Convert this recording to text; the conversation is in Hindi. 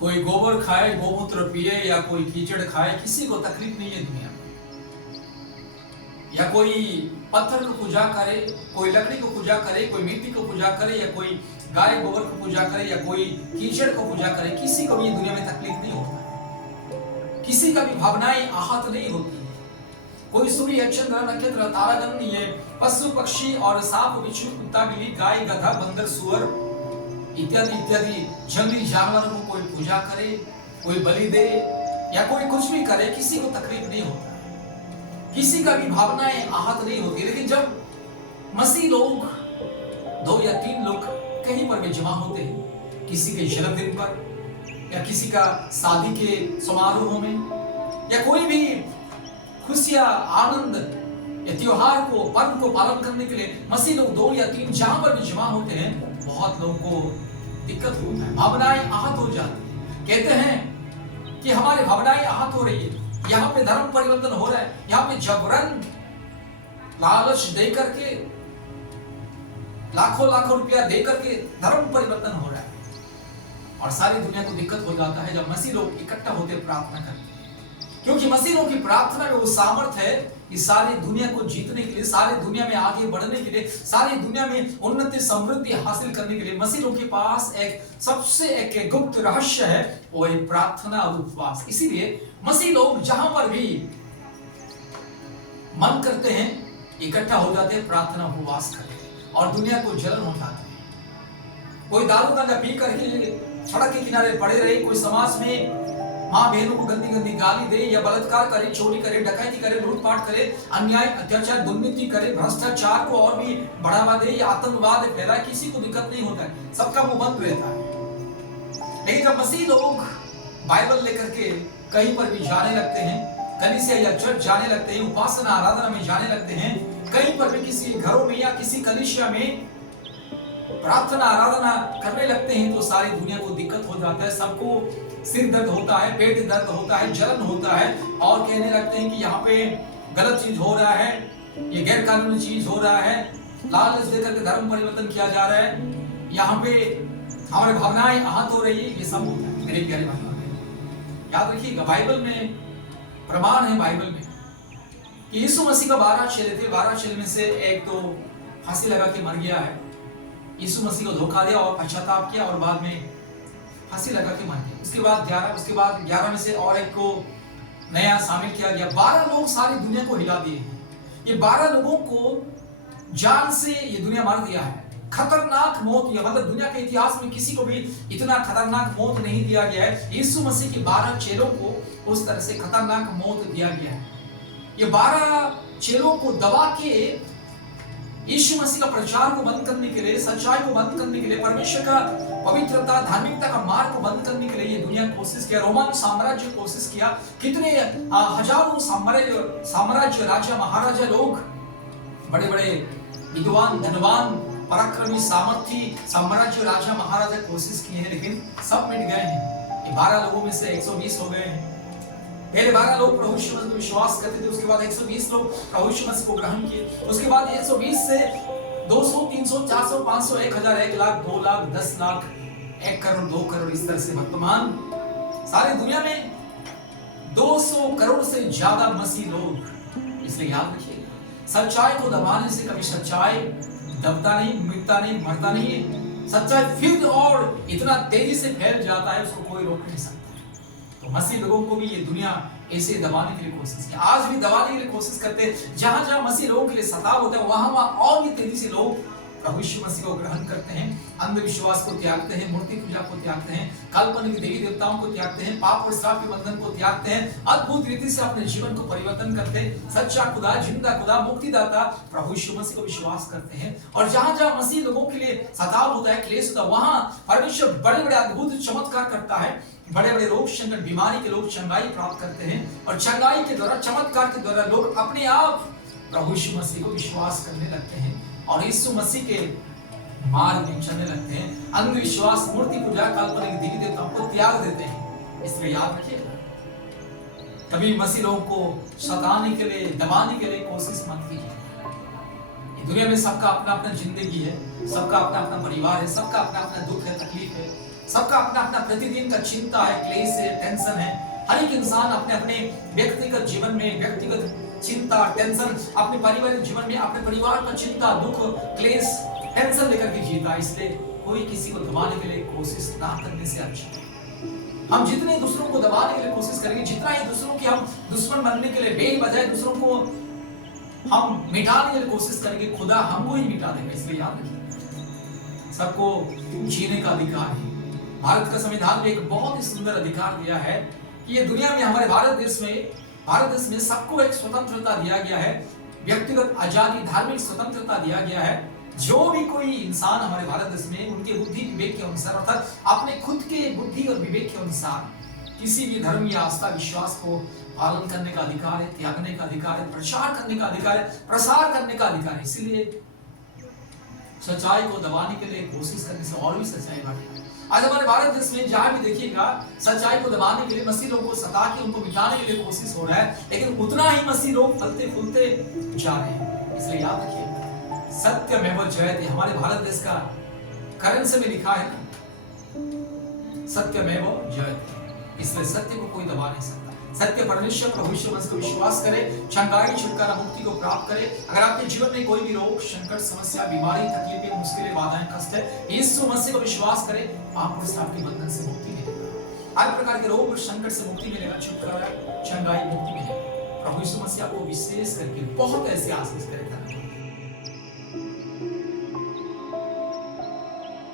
कोई गोबर खाए, गोमूत्र पिए या कोई कीचड़ खाए, किसी को तकलीफ नहीं है दुनिया में। या कोई पत्थर को पूजा करे, कोई लकड़ी को पूजा करे, कोई मिट्टी को पूजा करे, या कोई गाय गोबर को पूजा करे, या कोई कीचड़ को पूजा करे, किसी को भी दुनिया में तकलीफ नहीं होता है। किसी का भी भावनाएं आहत नहीं होती है। कोई सूर्य, चंद्र, नक्षत्र, तारागण, ये पशु पक्षी और सांप, बिच्छू, कुत्ता, बिल्ली, गाय, गधा, बंदर, सुअर इत्यादि इत्यादि जंगली जानवरों को कोई पूजा करे, कोई बलि दे या कोई कुछ भी करे, किसी को तकलीफ नहीं होता है। किसी का भी भावनाएं आहत नहीं होती। लेकिन जब मसीह लोग 2 या 3 लोग कहीं पर भी जमा होते हैं, किसी के जन्मदिन पर या किसी का शादी के समारोह में या कोई भी खुशियां, आनंद या त्योहार को, पर्व को पालन करने के लिए मसीह लोग 2 या 3 जहां पर भी जमा होते हैं, बहुत लोगों को दिक्कत होता है, भावनाएं आहत हो जाती है। कहते हैं कि हमारी भावनाएं आहत हो रही है, यहाँ पे धर्म परिवर्तन हो रहा है, यहाँ पे जबरन लालच दे करके, लाखों लाखों रुपया दे करके धर्म परिवर्तन हो रहा है। और सारी दुनिया को दिक्कत हो जाता है जब मसीह लोग इकट्ठा होकर प्रार्थना करते हैं, क्योंकि मसीह लोग की प्रार्थना में वो सामर्थ है कि सारी दुनिया को जीतने के लिए, सारी दुनिया में आगे बढ़ने के लिए, सारी दुनिया में उन्नति समृद्धि हासिल करने के लिए मसीह लोग के पास एक सबसे एक गुप्त रहस्य है, वो है प्रार्थना और उपवास। इसीलिए मसीह लोग जहां पर भी मन करते हैं इकट्ठा हो जाते हैं, प्रार्थना उपवास करते हैं और दुनिया को जलन हो जाती है। कोई दारू गांजा पी करके सड़क के किनारे पड़े रहे, कोई समाज में माँ बहनों को गंदी गंदी गाली दे या बलात्कार करे, चोरी करे, डकैती करे, लूटपाट करे, अन्याय, अत्याचार, दुर्नीति करे, भ्रष्टाचार को और भी बढ़ावा दे या आतंकवाद फैलाए, किसी को दिक्कत नहीं होता है, सबका मुंह बंद रहता है। लेकिन जब मसीह लोग बाइबल लेकर के कहीं पर भी जाने लगते हैं, कलीसिया या चर्च जाने लगते हैं, उपासना आराधना में जाने लगते हैं, कहीं पर भी किसी घरों में या किसी कलीसिया में प्रार्थना आराधना करने लगते हैं, तो सारी दुनिया को दिक्कत हो जाता है। सबको सिर दर्द होता है, पेट दर्द होता है, जलन होता है और कहने लगते हैं कि यहाँ पे गलत चीज हो रहा है, ये गैर कानूनी चीज हो रहा है, लालच देकर के धर्म परिवर्तन किया जा रहा है, यहाँ पे हमारी भावनाएं आहत हो रही है, ये सब होता है। मेरे प्यारे भाई, याद रखिएगा बाइबल में प्रमाण है, बाइबल में कि यीशु मसीह का 12 चेले थे, 12 चेले में से एक तो फांसी लगा के मर गया है। यीशु मसीह को धोखा दिया और पश्चाताप किया और बाद में फांसी लगा के मर गया। उसके बाद 11 में से और एक को नया शामिल किया गया। 12 लोग सारी दुनिया को हिला दिए हैं। ये 12 लोगों को जान से ये दुनिया मार दिया है। खतरनाक मौत, या मतलब दुनिया के इतिहास में किसी को भी इतना खतरनाक मौत नहीं दिया गया है। यीशु मसीह के 12 चेलों को उस तरह से खतरनाक मौत दिया गया है। ये 12 चेलों को दबा के यीशु मसीह का प्रचार को बंद करने के लिए, सच्चाई को बंद करने के लिए, परमेश्वर का पवित्रता, धार्मिकता का मार्ग को बंद करने के लिए ये दुनिया कोशिश किया। रोमन साम्राज्य कोशिश किया। कितने हजारों साम्राज्य, राजा महाराजा लोग, बड़े बड़े विद्वान, धनवान, पराक्रमी, सामर्थी साम्राज्य, राजा महाराजा कोशिश किए हैं, लेकिन सब मिट गए हैं। ये 12 लोगों में से 120 हो गए हैं। पहले 12 लोग प्रभु यीशु मसीह को विश्वास करते थे, उसके बाद 120 लोग प्रभु यीशु मसीह को ग्रहण किए, उसके बाद 120 से 200, 300, 400, 500, 1000, 1 लाख, 2 लाख, 10 लाख, 1 करोड़, 2 करोड़, इस तरह से वर्तमान सारी दुनिया में 200 करोड़ से ज्यादा मसीह लोग। इसलिए याद रखिएगा, सच्चाई को दबाने से कभी सच्चाई दबता नहीं, मिटता नहीं, मरता नहीं है। सच्चाई फिर और इतना तेजी से फैल जाता है, उसको कोई रोक नहीं सकता। तो मसीह लोगों को भी ये दुनिया ऐसे दबाने के लिए कोशिश की, आज भी दबाने के लिए कोशिश करते हैं। जहां जहां मसीह लोगों के लिए सताव होता है, वहां वहां और भी तेजी से लोग प्रभु यीशु मसीह को ग्रहण करते हैं, अंधविश्वास को त्यागते हैं, मूर्ति पूजा को त्यागते हैं, काल्पनिक देवी देवताओं को त्यागते हैं, पाप और श्राप के बंधन को त्यागते हैं, अद्भुत रीति से अपने जीवन को परिवर्तन करते हैं। सच्चा खुदा, जिंदा खुदा, मुक्तिदाता प्रभु यीशु मसीह को विश्वास करते हैं। और जहां जहां मसीह लोगों के लिए सताव होता है, क्लेश होता है, वहां परमेश्वर बड़े बड़े अद्भुत चमत्कार करता है। बड़े बड़े रोग संकट, बीमारी के लोग चंगाई प्राप्त करते हैं और चंगाई के द्वारा, चमत्कार के द्वारा लोग अपने आप प्रभु यीशु मसीह को विश्वास करने लगते हैं और यीशु मसीह के मार्ग में चलने लगते हैं। अंधविश्वास, मूर्ति पूजा, काल्पनिक देवी देवताओं को त्याग देते हैं। इसलिए याद रखिएगा, कभी मसीह लोगों को सताने के लिए, दबाने के लिए कोशिश मत कीजिए। दुनिया में सबका अपना अपना जिंदगी है, सबका अपना अपना परिवार है, सबका अपना अपना दुख है, तकलीफ है। सबका अपना अपना प्रतिदिन का चिंता है, क्लेश है, टेंशन है। हर एक इंसान अपने अपने व्यक्तिगत जीवन में व्यक्तिगत चिंता, टेंशन, अपने पारिवारिक जीवन में अपने परिवार का चिंता, दुख, क्लेश, टेंशन लेकर के जीता है। इसलिए कोई किसी को दबाने के लिए कोशिश ना करने से अच्छा है। हम जितने दूसरों को दबाने के लिए कोशिश करेंगे, जितना ही दूसरों की हम दुश्मन बनने के लिए बेवजह दूसरों को हम मिटाने के लिए कोशिश करेंगे, खुदा हमको ही मिटा देगा। इसलिए याद रखिए, सबको जीने का अधिकार है। भारत का संविधान में एक बहुत ही सुंदर अधिकार दिया है कि ये दुनिया में, हमारे भारत देश में सबको एक स्वतंत्रता दिया गया है, व्यक्तिगत आजादी, धार्मिक स्वतंत्रता दिया गया है। जो भी कोई इंसान हमारे भारत देश में उनके बुद्धि विवेक के अनुसार, अर्थात अपने खुद के बुद्धि और विवेक के अनुसार किसी भी धर्म या आस्था विश्वास को पालन करने का अधिकार है, त्यागने का अधिकार है, प्रचार करने का अधिकार है, प्रसार करने का अधिकार है। इसीलिए सच्चाई को दबाने के लिए कोशिश करने से और भी सच्चाई बढ़ेगी। आज हमारे भारत देश में जहां भी देखिएगा, सच्चाई को दबाने के लिए, मसीह लोगों को सता के उनको मिटाने के लिए कोशिश हो रहा है, लेकिन उतना ही मसीह लोग फलते फूलते जा रहे हैं। इसलिए याद रखिए, सत्यमेव जयते, हमारे भारत देश का करेंसी में लिखा है ना, सत्यमेव जयते। इसलिए सत्य को कोई दबा नहीं सकता। सत्य परमेश्वर प्रभु यीशु मसीह को विश्वास करे, चंगाई, छुटकारा, मुक्ति को प्राप्त करे। अगर आपके जीवन में कोई भी रोग, संकट, समस्या, बीमारी, तकलीफें, मुश्किलें, बाधाएं, कष्ट है, यीशु मसीह को विश्वास करे, आप उस आपके बंधन से मुक्ति मिलेगा। हर प्रकार के रोग और संकट से मुक्ति मिलेगा, छुटकारा, चंगाई, मुक्ति मिलेगा। प्रभु यीशु मसीह आपको विशेष करके बहुत ऐसे आशीष करेगा।